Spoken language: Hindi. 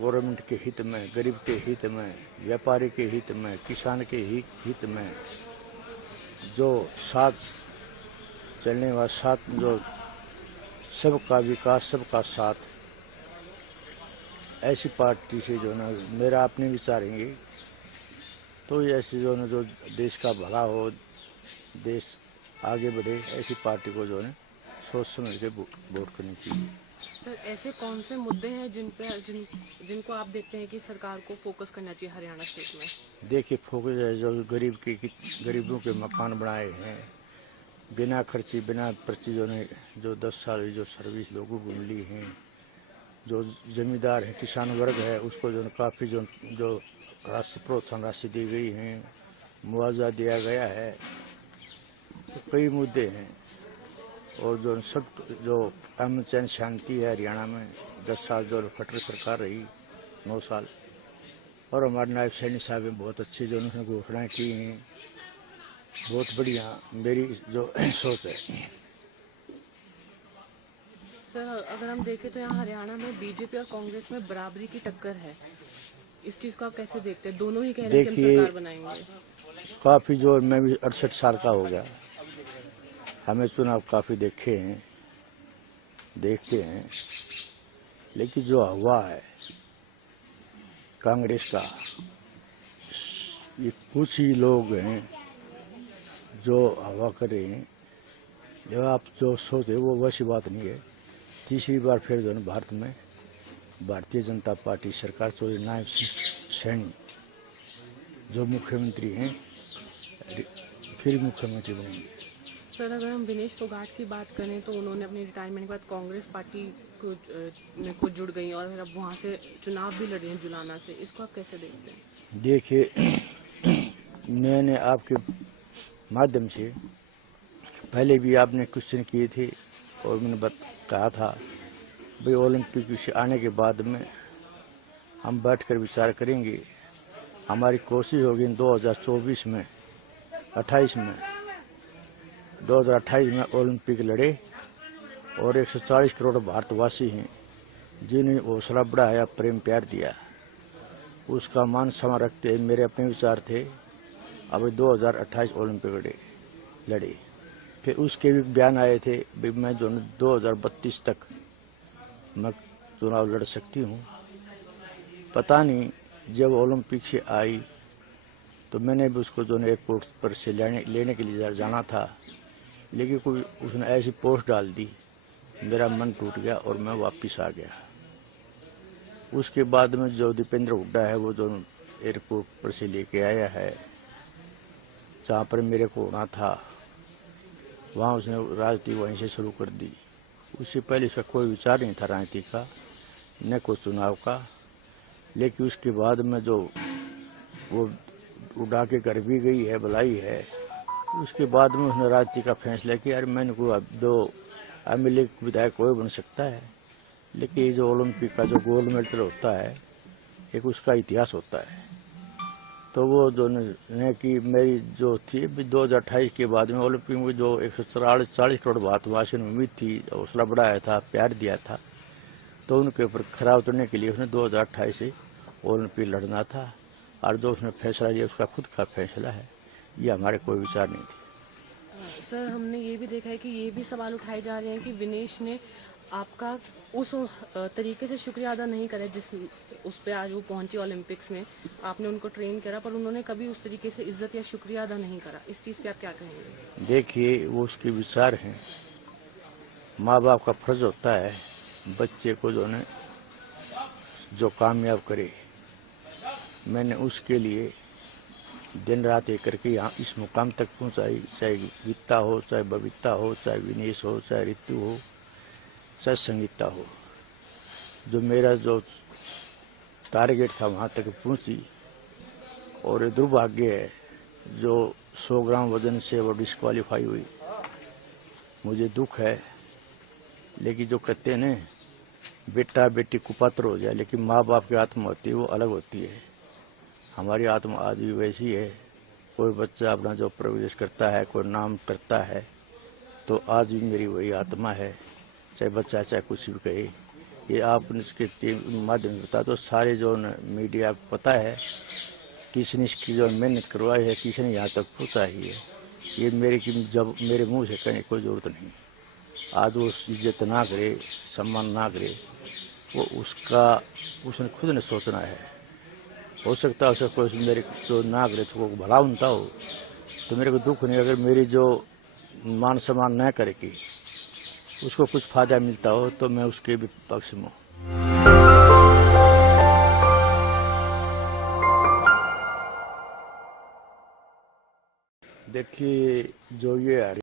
गवर्नमेंट के हित में, गरीब के हित में, व्यापारी के हित में, किसान के हित में जो साथ चलने वाला, साथ जो सबका विकास, सबका साथ, ऐसी पार्टी से जो ना मेरा अपने विचारेंगे तो ऐसे जो ना जो देश का भला हो, देश आगे बढ़े, ऐसी पार्टी को जो है सोच समझ के वोट करनी चाहिए। सर, ऐसे कौन से मुद्दे हैं जिनको आप देखते हैं कि सरकार को फोकस करना चाहिए हरियाणा स्टेट में? देखिए, फोकस है जो गरीबों के मकान बनाए हैं बिना खर्ची, बिना पर्ची, जो 10 साल की जो सर्विस लोगों को मिली हैं, जो जमींदार है, किसान वर्ग है, उसको जो काफ़ी जो राशि, प्रोत्साहन राशि दी गई है, मुआवजा दिया गया है, तो कई मुद्दे हैं। और जो सब जो अमन चैन शांति है हरियाणा में, 10 साल जो खट्टर सरकार रही, 9 साल, और हमारे नायब सैनी साहब ने बहुत अच्छी जो उन्होंने घोषणाएं की हैं, बहुत बढ़िया मेरी जो सोच है। सर, अगर हम देखें तो यहाँ हरियाणा में बीजेपी और कांग्रेस में बराबरी की टक्कर है, इस चीज को आप कैसे देखते हैं? दोनों ही कह रहे हैं कि हम सरकार बनाएंगे। काफी जो, मैं भी 68 साल का हो गया, हमें चुनाव काफी देखते हैं, लेकिन जो हवा है कांग्रेस का, ये कुछ ही लोग हैं जो हवा कर रहे हैं। जब आप जो सोचे वो वैसी बात नहीं है। तीसरी बार फिर जो भारत में भारतीय जनता पार्टी सरकार, चौधरी नायब सैनी जो मुख्यमंत्री हैं, फिर मुख्यमंत्री बनेंगे। सर, अगर हम विनेश फोगाट की बात करें तो उन्होंने अपनी रिटायरमेंट के बाद कांग्रेस पार्टी को जुड़ गई और अब वहां से चुनाव भी लड़े हैं जुलाना से, इसको आप कैसे देखते हैं? देखिए, मैंने आपके माध्यम से पहले भी आपने क्वेश्चन किए थे और मैंने कहा था भाई ओलंपिक से आने के बाद में हम बैठकर विचार करेंगे। हमारी कोशिश होगी 2024 में, 2028 में ओलंपिक लड़े, और 140 करोड़ भारतवासी हैं जिन्हें हौसला बढ़ाया, प्रेम प्यार दिया, उसका मान सम्मान रखते मेरे अपने विचार थे अब 2028 ओलंपिक लड़े। फिर उसके भी बयान आए थे भी मैं जो 2032 तक मैं चुनाव लड़ सकती हूँ। पता नहीं, जब ओलंपिक से आई तो मैंने भी उसको जो एयरपोर्ट पर से लेने के लिए जाना था, लेकिन कोई उसने ऐसी पोस्ट डाल दी, मेरा मन टूट गया और मैं वापस आ गया। उसके बाद में जो दीपेंद्र हुड्डा है वो जो एयरपोर्ट पर से लेके आया है, जहाँ पर मेरे को होना था वहाँ उसने राजनीति वहीं से शुरू कर दी। उससे पहले इसका कोई विचार नहीं था राजनीति का, न कोई चुनाव का। लेकिन उसके बाद में जो वो उड़ा के घर भी गई है, बुलाई है, उसके बाद में उसने राजनीति का फैसला किया, यार मैंने को अब दो एमएलए विधायक कोई बन सकता है, लेकिन ये जो ओलंपिक का जो गोल्ड मेडल होता है, एक उसका इतिहास होता है। तो वो जो ने कि मेरी जो थी 2028 के बाद में ओलंपिक में जो 140 करोड़ भारतवासियों ने उम्मीद थी, हौसला बढ़ाया था, प्यार दिया था, तो उनके ऊपर खरा उतरने के लिए उसने 2028 से ओलंपिक लड़ना था। और जो उसने फैसला लिया उसका खुद का फैसला है, ये हमारे कोई विचार नहीं थे। सर, हमने ये भी देखा है कि ये भी सवाल उठाए जा रहे हैं कि विनेश ने आपका उस तरीके से शुक्रिया अदा नहीं करा जिस उस पे आज वो पहुंची ओलंपिक्स में, आपने उनको ट्रेन करा, पर उन्होंने कभी उस तरीके से इज्जत या शुक्रिया अदा नहीं करा। इस चीज़ पे आप क्या कहेंगे? देखिए, वो उसके विचार हैं। माँ बाप का फर्ज होता है बच्चे को जो कामयाब करे। मैंने उसके लिए दिन रात एक करके यहाँ इस मुकाम तक पहुँचाई, चाहे गीता हो, चाहे बबीता हो, चाहे विनेश हो, चाहे ऋतु हो, चाहे संगीता हो। जो मेरा जो टारगेट था वहाँ तक पहुँची, और ये दुर्भाग्य है जो 100 ग्राम वजन से वो डिस्क्वालीफाई हुई। मुझे दुख है, लेकिन जो कहते हैं न बेटा बेटी कुपात्र हो जाए, लेकिन माँ बाप की आत्मा होती है वो अलग होती है। हमारी आत्मा आज भी वैसी है। कोई बच्चा अपना जो प्रवेश करता है, कोई नाम करता है, तो आज भी मेरी वही आत्मा है, चाहे बच्चा चाहे कुछ भी कहे। ये आप इसके माध्यम से बता दो, सारे जो मीडिया को पता है किसने इसकी जो मेहनत करवाई है, किसने यहाँ तक पहुँचाई है। ये जब मेरे मुंह से कहने की कोई जरूरत नहीं। आज वो इज्जत ना करे, सम्मान ना करे, वो उसने खुद ने सोचना है। हो सकता है उसका कोई मेरे जो ना करे तो भला उनता हो, तो मेरे को दुख नहीं। अगर मेरी जो मान सम्मान न करेगी, उसको कुछ फायदा मिलता हो, तो मैं उसके भी पक्ष में हूँ। देखिए, जो ये